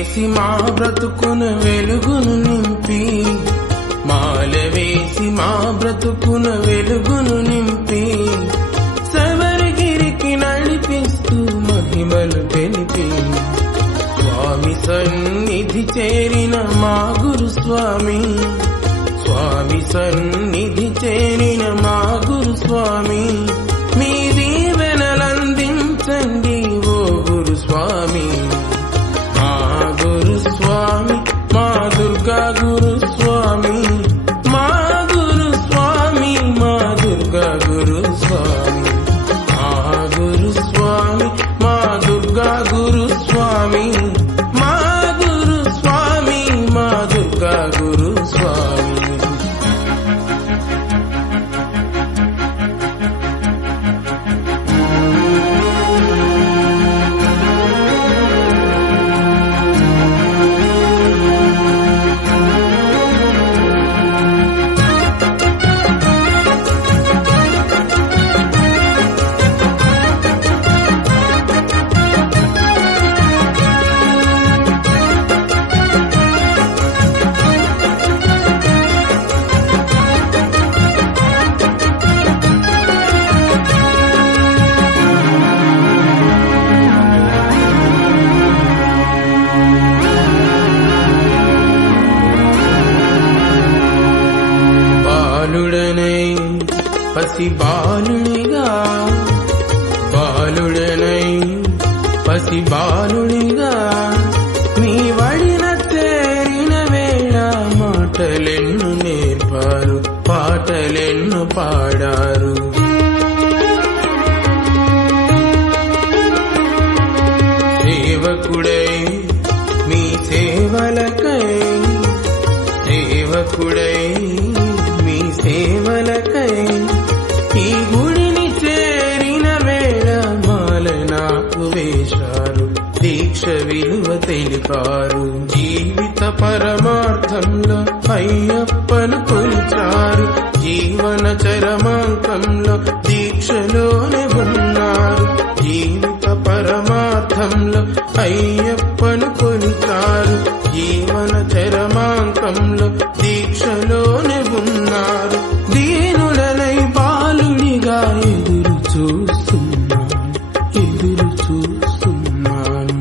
వేసి మా బ్రతుకున వెలుగును నింపి, మాల వేసి మా బ్రతుకున వెలుగును నింపి, శబరిగిరికి నడిపిస్తూ మహిమలు తెలిపి, స్వామి సన్నిధి చేరిన మా గురు స్వామి, స్వామి సన్నిధి చేరిన మా గురు స్వామి, మీ దీవెనలందించండి ఓ గురు స్వామి. మా గురు స్వామి మా దుర్గా గురు స్వామి, మా గురు స్వామి మా దుర్గా గురు స్వామి, మా గురు స్వామి మా దుర్గా గురు స్వామి, మా గురు స్వామి మా దుర్గా గురు స్వామి. పసి బాలునిగా, బాలుడనై పసి బాలునిగా మీ వడిన చేరిన వేళ మాటలెన్ను నేర్పారు, పాటలెన్ను పాడారు. సేవకుడై మీ సేవలకై, సేవకుడై మీ సేవలకై ఈ గుడిని చేరిన వేళ మాల నాకు వేశారు, దీక్ష విలువ తెలిపారు. జీవిత పరమార్థంలో అయ్యప్పను కొలిచారు, జీవన చరమాంకంలో దీక్షలోనే ఉన్నారు. జీవిత పరమార్థంలో అయ్యప్పను కొలిచారు, జీవన చరమాంకంలో దీక్షలోనే ఉన్నారు. దీనుడనై బాలుడిగా ఎదురు చూస్తున్నాను, ఎదురు చూస్తున్నాను.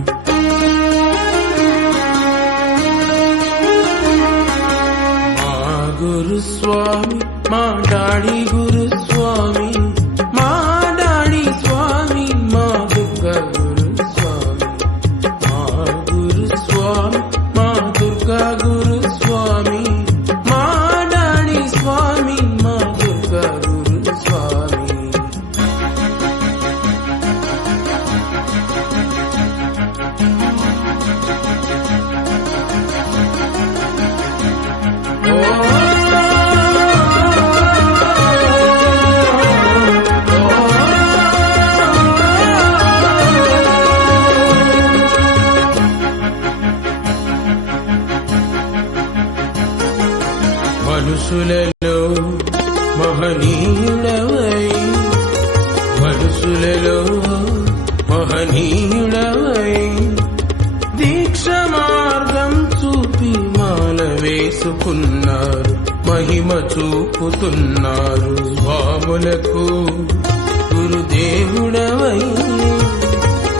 మా గురు స్వామి మా డాడీ గురు స్వామి, మా డాడీ స్వామి మా దుర్గా గురు స్వామి, మా గురు స్వామి మా దుర్గా గురు స్వామి, మా డాడీ స్వామి మా దుర్గా గురు స్వామి. మనుషులలో మహనీయుడవై, మనుషులలో మహనీయుడవై దీక్ష మార్గం చూపి మాల వేసుకున్నారు, మహిమ చూపుతున్నారు. స్వాములకు గురుదేవుడవై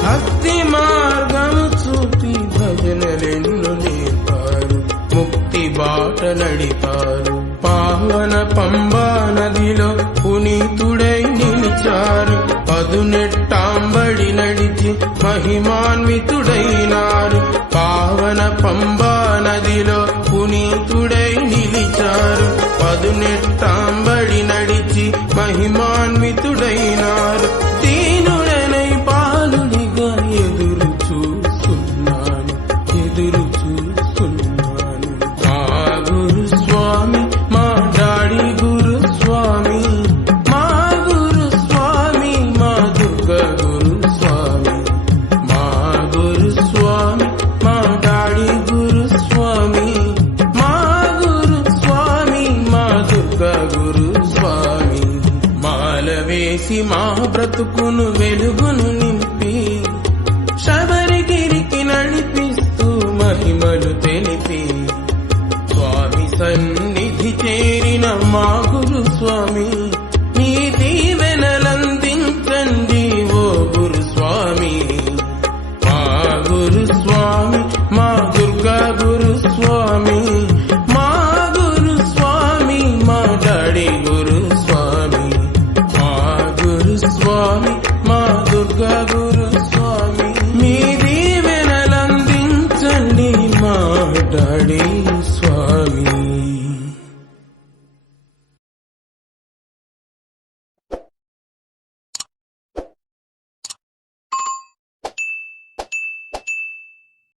భక్తి మార్గము చూపి భజనలెన్ను నేర్పారు, ముక్తి బాట నడిపారు. పావన పంబా నదిలో పునీతుడై నిలిచారు, పదునెట్టాంబడి నడిచి మహిమాన్వితుడైనారు. పావన పంబా నదిలో పునీతుడై నిలిచారు, పదునెట్టాంబడి నడిచి మహిమాన్వితుడైనారు. దీనుడనై బాలుడిగా ఎదురు చూస్తున్నాను, ఎదురు చూస్తున్నాను. మా గురు స్వామి మా డాడీ గురు స్వామి, మా గురు స్వామి మా దుర్గా గురు స్వామి, మా గురు స్వామి మా డాడీ గురు స్వామి, మా గురు స్వామి మా దుర్గా గురు స్వామి. మాల వేసి మా బ్రతుకును వెలుగును నింపి, శబరిగిరికి నడిపిస్తూ మహిమలు తెలిపి స్వామి సన్నిధి చేరిన మా గురు స్వామి, నీ దీవెనలందించండి ఓ గురు స్వామి. మా గురు స్వామి, మా దుర్గా గురు స్వామి, మా గురు స్వామి, మా డాడీ గురు స్వామి, మా గురు స్వామి, మా దుర్గా గురు